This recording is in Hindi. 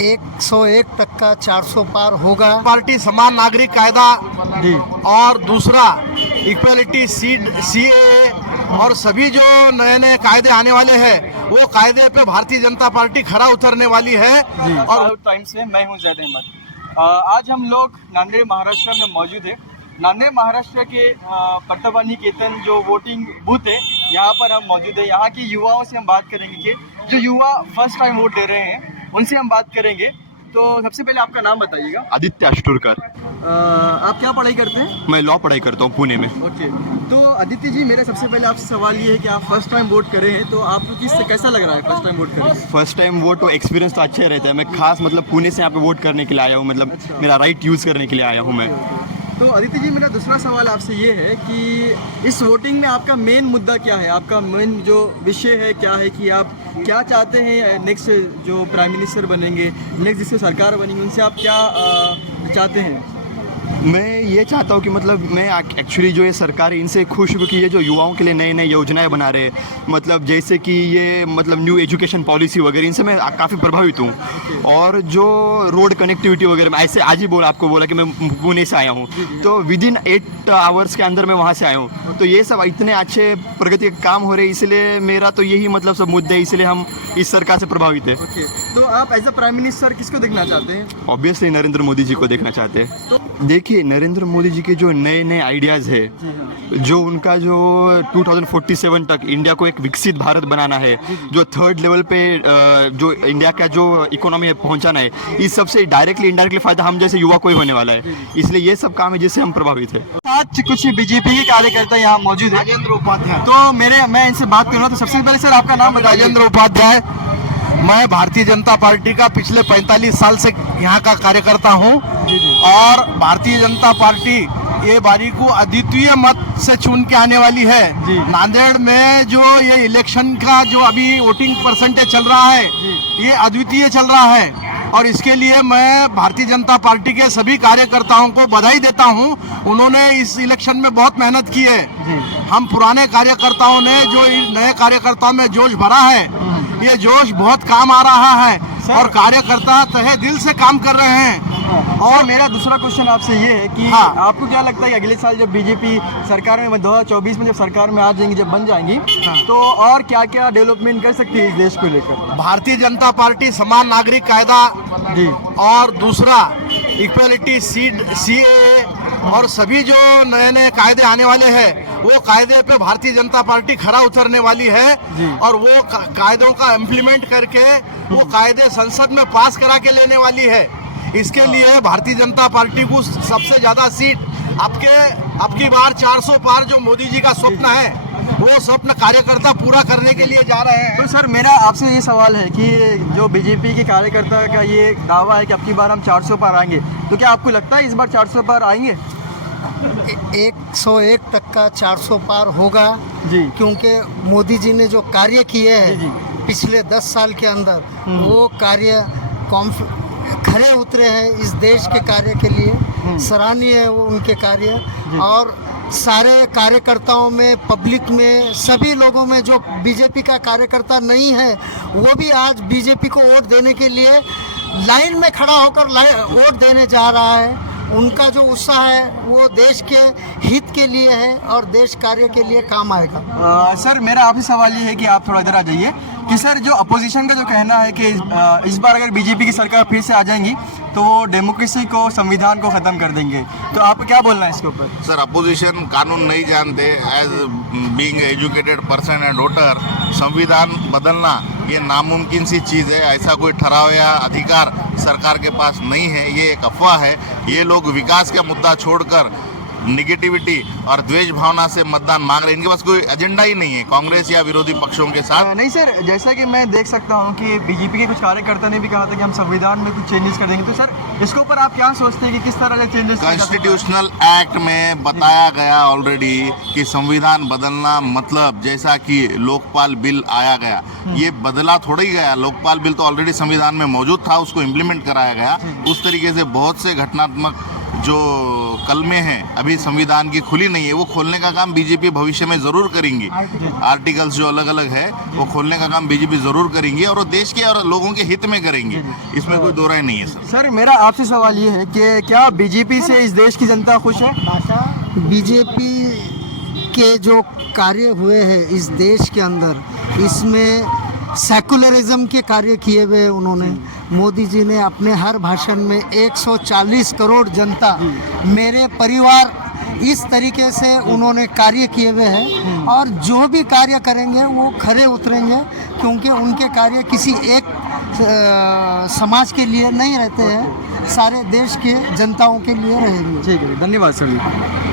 101 तक का 400 पार होगा। पार्टी समान नागरिक कायदा जी और दूसरा इक्वलिटी सीएए और सभी जो नए नए कायदे आने वाले हैं वो कायदे पे भारतीय जनता पार्टी खरा उतरने वाली है। और टाइम से मैं हूं जैद अहमद। आज हम लोग नांदेड़ महाराष्ट्र में मौजूद है। नांदेड़ महाराष्ट्र के पट्टाबा निकेतन जो वोटिंग बूथ है यहाँ पर हम मौजूद है। यहाँ के युवाओं से हम बात करेंगे कि जो युवा फर्स्ट टाइम वोट दे रहे हैं उनसे हम बात करेंगे। तो सबसे पहले आपका नाम बताइएगा। आदित्य अष्टुरकर। आप क्या पढ़ाई करते हैं? मैं लॉ पढ़ाई करता हूँ पुणे में। ओके, तो आदित्य जी मेरा सबसे पहले आपसे सवाल ये है कि आप फर्स्ट टाइम वोट करे हैं तो आपको कैसा लग रहा है फर्स्ट टाइम वोट करें? फर्स्ट टाइम वोट तो एक्सपीरियंस तो अच्छा रहता है। मैं खास मतलब पुणे से यहाँ पे वोट करने के लिए आया हूँ, मतलब अच्छा। मेरा राइट यूज़ करने के लिए आया हूँ मैं। तो आदित्य जी मेरा दूसरा सवाल आपसे ये है कि इस वोटिंग में आपका मेन मुद्दा क्या है? आपका मेन जो विषय है क्या है कि आप क्या चाहते हैं नेक्स्ट जो प्राइम मिनिस्टर बनेंगे, नेक्स्ट जिसकी सरकार बनेंगे, उनसे आप क्या चाहते हैं? मैं ये चाहता हूँ कि मतलब मैं एक्चुअली जो ये सरकार है इनसे खुश हूँ कि ये जो युवाओं के लिए नए नए योजनाएं बना रहे हैं, मतलब जैसे कि ये मतलब न्यू एजुकेशन पॉलिसी वगैरह, इनसे मैं काफ़ी प्रभावित हूँ। और जो रोड कनेक्टिविटी वगैरह मैं ऐसे आज ही आपको बोला कि मैं पुणे से आया हूँ, तो विद इन 8 आवर्स के अंदर मैं वहाँ से आया हूँ। तो ये सब इतने अच्छे प्रगति के काम हो रहे हैं, इसलिए मेरा तो यही मतलब सब मुद्दे हैं, इसलिए हम इस सरकार से प्रभावित है। ओके, तो आप एज अ प्राइम मिनिस्टर किसको देखना चाहते हैं? ऑब्वियसली नरेंद्र मोदी जी को देखना चाहते हैं। तो देखिए नरेंद्र मोदी जी के जो नए नए आइडियाज़ है, जी हाँ, जो उनका जो 2047 तक इंडिया को एक विकसित भारत बनाना है, जो 3rd लेवल पे जो इंडिया का जो इकोनॉमी है पहुंचाना है, इस सबसे डायरेक्टली इनडायरेक्टली फायदा हम जैसे युवा को ही होने वाला है। इसलिए ये सब काम है जिससे हम प्रभावित है। आज कुछ बीजेपी के कार्यकर्ता यहाँ मौजूद है। राजेंद्र उपाध्याय। तो मैं इनसे बात करूँगा। तो सबसे पहले सर आपका नाम बताइए। राजेंद्र उपाध्याय, मैं भारतीय जनता पार्टी का पिछले 45 साल से यहाँ का कार्यकर्ता हूँ और भारतीय जनता पार्टी ये बारी को अद्वितीय मत से चुन के आने वाली है। नांदेड़ में जो ये इलेक्शन का जो अभी वोटिंग परसेंटेज चल रहा है ये अद्वितीय चल रहा है और इसके लिए मैं भारतीय जनता पार्टी के सभी कार्यकर्ताओं को बधाई देता हूं। उन्होंने इस इलेक्शन में बहुत मेहनत की है। हम पुराने कार्यकर्ताओं ने जो नए कार्यकर्ताओं में जोश भरा है, ये जोश बहुत काम आ रहा है और कार्यकर्ता तहे दिल से काम कर रहे हैं। और मेरा दूसरा क्वेश्चन आपसे ये है कि हाँ। आपको क्या लगता है कि अगले साल जब बीजेपी सरकार में 2024 में जब सरकार में आ जाएंगी, जब बन जाएंगी, तो और क्या क्या डेवलपमेंट कर सकती है इस देश को लेकर? भारतीय जनता पार्टी समान नागरिक कायदा जी और दूसरा इक्वलिटी सीएए और सभी जो नए नए कायदे आने वाले हैं वो कायदे पे भारतीय जनता पार्टी खरा उतरने वाली है और वो कायदों का इम्प्लीमेंट करके वो कायदे संसद में पास करा के लेने वाली है। इसके लिए भारतीय जनता पार्टी को सबसे ज्यादा सीट आपकी बार 400 पार जो मोदी जी का स्वप्न है वो स्वप्न कार्यकर्ता पूरा करने के लिए जा रहे हैं। तो सर मेरा आपसे ये सवाल है कि जो बीजेपी के कार्यकर्ता का ये दावा है कि अब की बार हम 400 पार आएंगे, तो क्या आपको लगता है इस बार 400 पार आएंगे? 101 तक का 400 पार होगा जी, क्योंकि मोदी जी ने जो कार्य किए जी, जी। हैं पिछले 10 साल के अंदर, वो कार्य खरे उतरे हैं इस देश के कार्य के लिए। सराहनीय है वो उनके कार्य। और सारे कार्यकर्ताओं में, पब्लिक में, सभी लोगों में जो बीजेपी का कार्यकर्ता नहीं है वो भी आज बीजेपी को वोट देने के लिए लाइन में खड़ा होकर वोट देने जा रहा है। उनका जो उत्साह है वो देश के हित के लिए है और देश कार्य के लिए काम आएगा। सर मेरा आपसे सवाल ये है कि आप थोड़ा इधर आ जाइए कि सर जो अपोजिशन का जो कहना है कि इस बार अगर बीजेपी की सरकार फिर से आ जाएंगी तो वो डेमोक्रेसी को, संविधान को ख़त्म कर देंगे, तो आपको क्या बोलना है इसके ऊपर? सर अपोजिशन कानून नहीं जानते। As being educated person and voter, संविधान बदलना ये नामुमकिन सी चीज़ है। ऐसा कोई ठहराव या अधिकार सरकार के पास नहीं है, ये एक अफवाह है। ये लोग विकास का मुद्दा छोड़कर निगेटिविटी और द्वेष भावना से मतदान मांग रहे हैं। इनके पास कोई एजेंडा ही नहीं है कांग्रेस या विरोधी पक्षों के साथ। नहीं सर, जैसा कि मैं देख सकता हूं कि बीजेपी के कुछ कार्यकर्ता ने भी कहा था कि हम संविधान में कुछ चेंजेस कर देंगे, तो सर इसके ऊपर आप क्या सोचते हैं कि किस तरह के चेंजेस? कॉन्स्टिट्यूशनल एक्ट में बताया गया ऑलरेडी कि संविधान बदलना मतलब जैसा कि लोकपाल बिल आया गया, ये बदला थोड़ा ही गया। लोकपाल बिल तो ऑलरेडी संविधान में मौजूद था, उसको इम्प्लीमेंट कराया गया। उस तरीके से बहुत से घटनात्मक जो कलमे हैं अभी संविधान की खुली नहीं है, वो खोलने का काम बीजेपी भविष्य में ज़रूर करेंगी। आर्टिकल्स जो अलग अलग है वो खोलने का काम बीजेपी ज़रूर करेंगी और वो देश के और लोगों के हित में करेंगे, इसमें कोई दो राय नहीं है सर। सर मेरा आपसे सवाल ये है कि क्या बीजेपी से इस देश की जनता खुश है? बीजेपी के जो कार्य हुए हैं इस देश के अंदर, इसमें सेकुलरिज्म के कार्य किए हुए उन्होंने। मोदी जी ने अपने हर भाषण में 140 करोड़ जनता, मेरे परिवार, इस तरीके से उन्होंने कार्य किए हुए हैं और जो भी कार्य करेंगे वो खरे उतरेंगे, क्योंकि उनके कार्य किसी एक समाज के लिए नहीं रहते हैं, सारे देश के जनताओं के लिए रहेंगे। ठीक है, धन्यवाद सर।